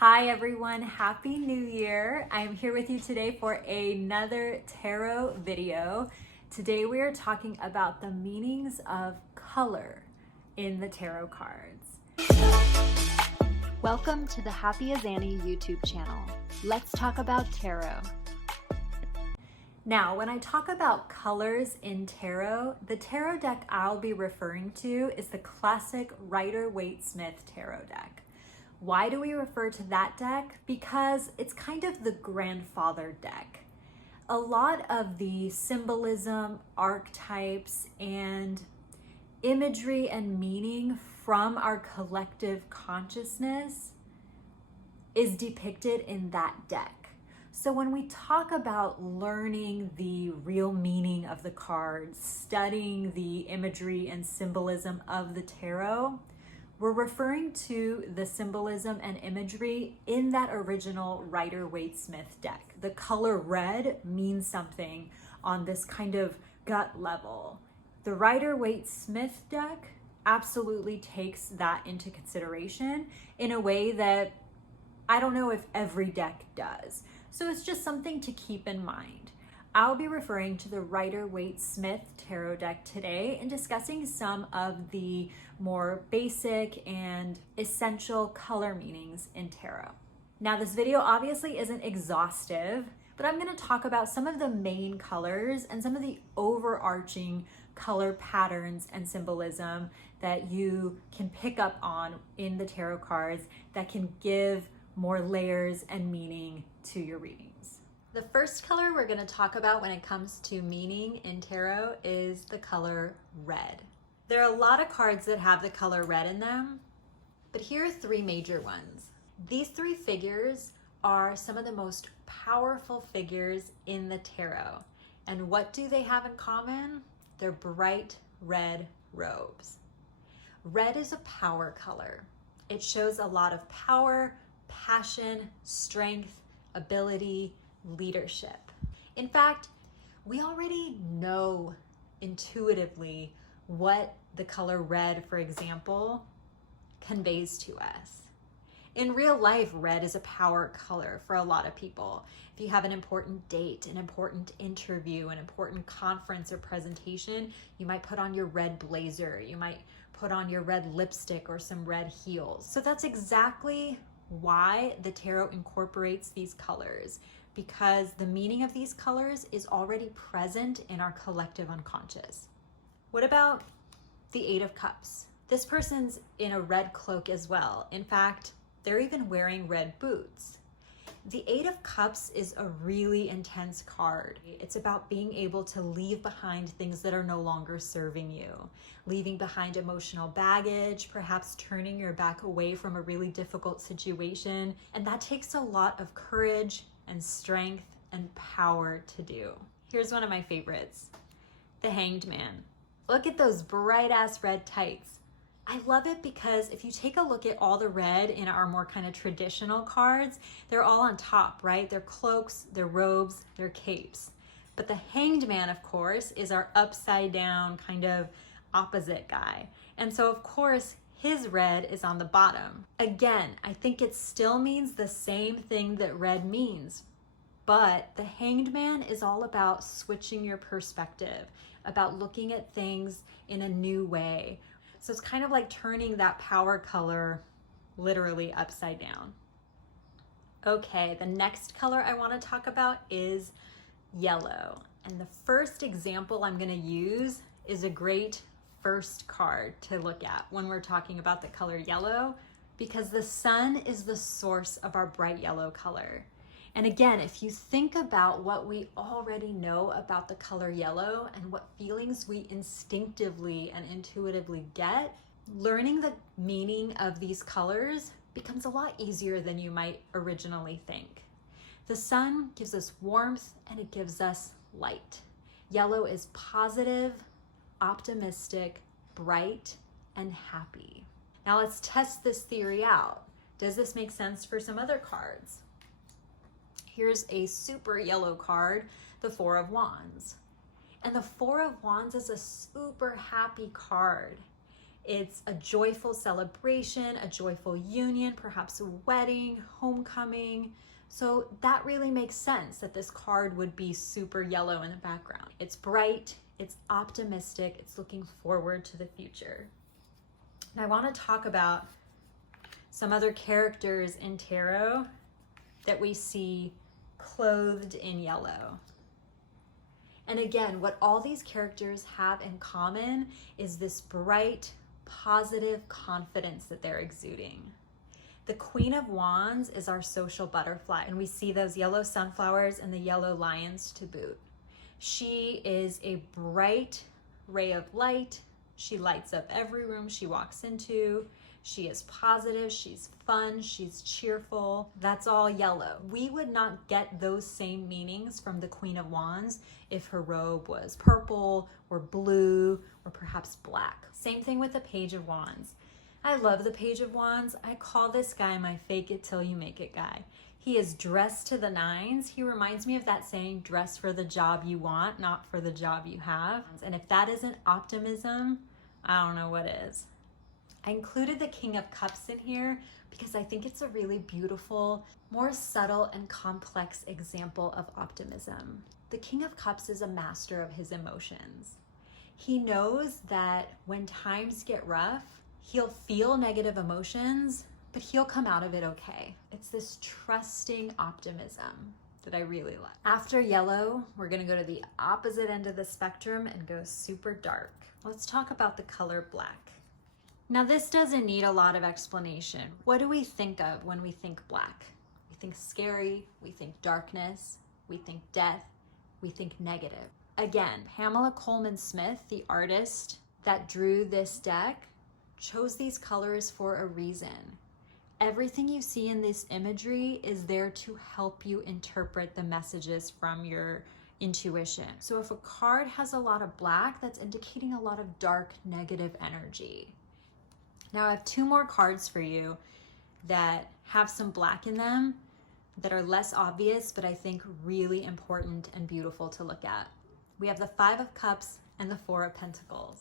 Hi everyone, Happy New Year. I am here with you today for another tarot video. Today we are talking about the meanings of color in the tarot cards. Welcome to the Happy as Annie YouTube channel. Let's talk about tarot. Now, when I talk about colors in tarot, the tarot deck I'll be referring to is the classic Rider Waite Smith tarot deck. Why do we refer to that deck? Because it's kind of the grandfather deck. A lot of the symbolism, archetypes, and imagery and meaning from our collective consciousness is depicted in that deck. So when we talk about learning the real meaning of the cards, studying the imagery and symbolism of the tarot, we're referring to the symbolism and imagery in that original Rider Waite Smith deck. The color red means something on this kind of gut level. The Rider Waite Smith deck absolutely takes that into consideration in a way that I don't know if every deck does. So it's just something to keep in mind. I'll be referring to the Rider Waite Smith tarot deck today and discussing some of the more basic and essential color meanings in tarot. Now, this video obviously isn't exhaustive, but I'm going to talk about some of the main colors and some of the overarching color patterns and symbolism that you can pick up on in the tarot cards that can give more layers and meaning to your readings. The first color we're going to talk about when it comes to meaning in tarot is the color red. There are a lot of cards that have the color red in them, but here are three major ones. These three figures are some of the most powerful figures in the tarot. And what do they have in common? They're bright red robes. Red is a power color. It shows a lot of power, passion, strength, ability, leadership. In fact, we already know intuitively what the color red, for example, conveys to us. In real life, red is a power color for a lot of people. If you have an important date, an important interview, an important conference or presentation, you might put on your red blazer, you might put on your red lipstick or some red heels. So that's exactly why the tarot incorporates these colors, because the meaning of these colors is already present in our collective unconscious. What about the Eight of Cups? This person's in a red cloak as well. In fact, they're even wearing red boots. The Eight of Cups is a really intense card. It's about being able to leave behind things that are no longer serving you, leaving behind emotional baggage, perhaps turning your back away from a really difficult situation. And that takes a lot of courage and strength and power to do. Here's one of my favorites, the Hanged Man. Look at those bright ass red tights. I love it because if you take a look at all the red in our more kind of traditional cards, they're all on top, right? They're cloaks, they're robes, they're capes. But the Hanged Man, of course, is our upside down kind of opposite guy. And so of course, his red is on the bottom. Again, I think it still means the same thing that red means, but the Hanged Man is all about switching your perspective, about looking at things in a new way. So it's kind of like turning that power color literally upside down. Okay, the next color I want to talk about is yellow. And the first example I'm going to use is a great first card to look at when we're talking about the color yellow, because the sun is the source of our bright yellow color. And again, if you think about what we already know about the color yellow and what feelings we instinctively and intuitively get, learning the meaning of these colors becomes a lot easier than you might originally think. The sun gives us warmth and it gives us light. Yellow is positive, optimistic, bright, and happy. Now let's test this theory out. Does this make sense for some other cards? Here's a super yellow card, the Four of Wands. And the Four of Wands is a super happy card. It's a joyful celebration, a joyful union, perhaps a wedding, homecoming. So that really makes sense that this card would be super yellow in the background. It's bright, it's optimistic, it's looking forward to the future. And I want to talk about some other characters in tarot that we see clothed in yellow. And again, what all these characters have in common is this bright, positive confidence that they're exuding. The Queen of Wands is our social butterfly, and we see those yellow sunflowers and the yellow lions to boot. She is a bright ray of light. She lights up every room she walks into. She is positive, she's fun, she's cheerful. That's all yellow. We would not get those same meanings from the Queen of Wands if her robe was purple or blue or perhaps black. Same thing with the Page of Wands. I love the Page of Wands. I call this guy my fake it till you make it guy. He is dressed to the nines. He reminds me of that saying, dress for the job you want, not for the job you have. And if that isn't optimism, I don't know what is. I included the King of Cups in here because I think it's a really beautiful, more subtle and complex example of optimism. The King of Cups is a master of his emotions. He knows that when times get rough, he'll feel negative emotions, but he'll come out of it okay. It's this trusting optimism that I really like. After yellow, we're gonna go to the opposite end of the spectrum and go super dark. Let's talk about the color black. Now this doesn't need a lot of explanation. What do we think of when we think black? We think scary, we think darkness, we think death, we think negative. Again, Pamela Coleman Smith, the artist that drew this deck, chose these colors for a reason. Everything you see in this imagery is there to help you interpret the messages from your intuition. So if a card has a lot of black, that's indicating a lot of dark, negative energy. Now I have two more cards for you that have some black in them that are less obvious, but I think really important and beautiful to look at. We have the Five of Cups and the Four of Pentacles.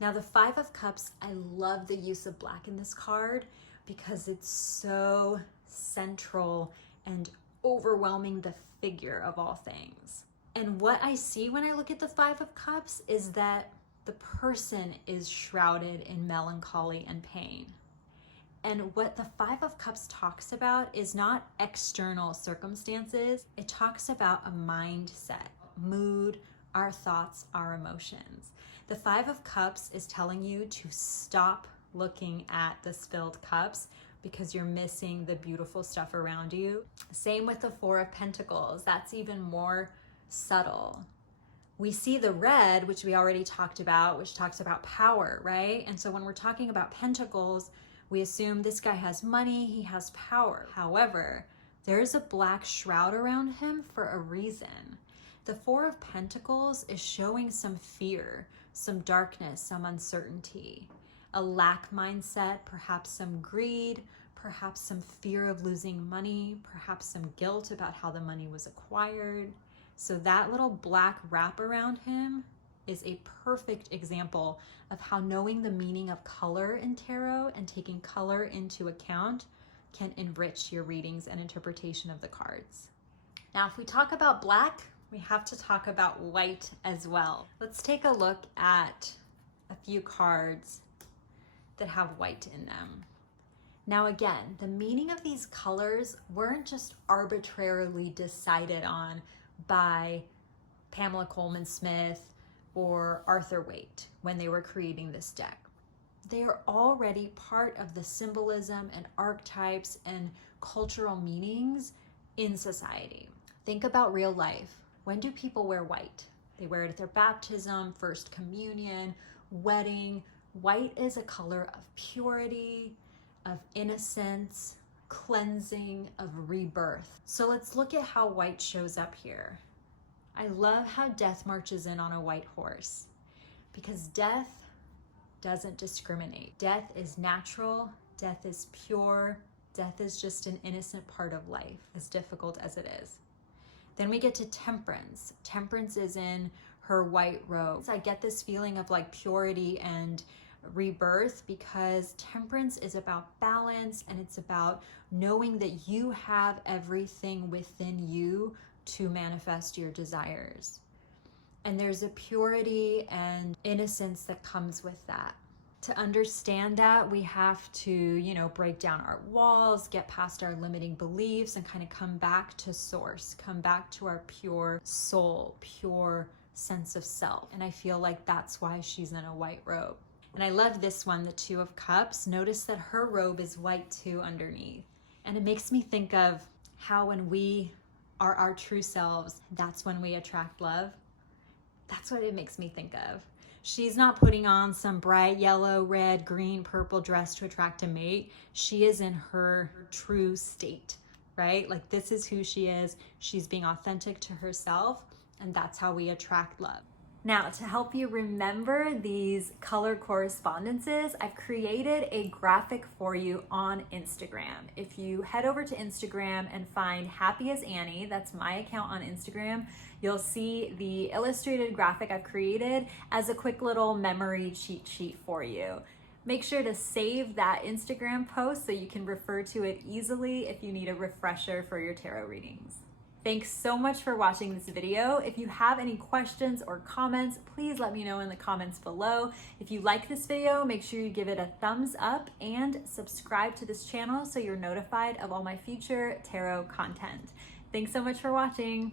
Now the Five of Cups, I love the use of black in this card because it's so central and overwhelming the figure of all things. And what I see when I look at the Five of Cups is that the person is shrouded in melancholy and pain. And what the Five of Cups talks about is not external circumstances. It talks about a mindset, mood, our thoughts, our emotions. The Five of Cups is telling you to stop looking at the spilled cups because you're missing the beautiful stuff around you. Same with the Four of Pentacles. That's even more subtle. We see the red, which we already talked about, which talks about power, right? And so when we're talking about pentacles, we assume this guy has money, he has power. However, there's a black shroud around him for a reason. The Four of Pentacles is showing some fear, some darkness, some uncertainty, a lack mindset, perhaps some greed, perhaps some fear of losing money, perhaps some guilt about how the money was acquired. So that little black wrap around him is a perfect example of how knowing the meaning of color in tarot and taking color into account can enrich your readings and interpretation of the cards. Now, if we talk about black, we have to talk about white as well. Let's take a look at a few cards that have white in them. Now again, the meaning of these colors weren't just arbitrarily decided on by Pamela Coleman Smith or Arthur Waite when they were creating this deck. They are already part of the symbolism and archetypes and cultural meanings in society. Think about real life. When do people wear white? They wear it at their baptism, first communion, wedding. White is a color of purity, of innocence, cleansing, of rebirth. So let's look at how white shows up here. I love how death marches in on a white horse because death doesn't discriminate. Death is natural, death is pure, death is just an innocent part of life, as difficult as it is. Then we get to Temperance. Temperance is in her white robe. I get this feeling of like purity and rebirth, because temperance is about balance, and it's about knowing that you have everything within you to manifest your desires. And there's a purity and innocence that comes with that. To understand that, we have to, break down our walls, get past our limiting beliefs, and kind of come back to source, come back to our pure soul, pure sense of self. And I feel like that's why she's in a white robe. And I love this one, the Two of Cups. Notice that her robe is white too underneath. And it makes me think of how when we are our true selves, that's when we attract love. That's what it makes me think of. She's not putting on some bright yellow, red, green, purple dress to attract a mate. She is in her true state, right? Like, this is who she is. She's being authentic to herself, and that's how we attract love. Now, to help you remember these color correspondences, I've created a graphic for you on Instagram. If you head over to Instagram and find Happy as Annie, that's my account on Instagram, you'll see the illustrated graphic I've created as a quick little memory cheat sheet for you. Make sure to save that Instagram post so you can refer to it easily if you need a refresher for your tarot readings. Thanks so much for watching this video. If you have any questions or comments, please let me know in the comments below. If you like this video, make sure you give it a thumbs up and subscribe to this channel so you're notified of all my future tarot content. Thanks so much for watching.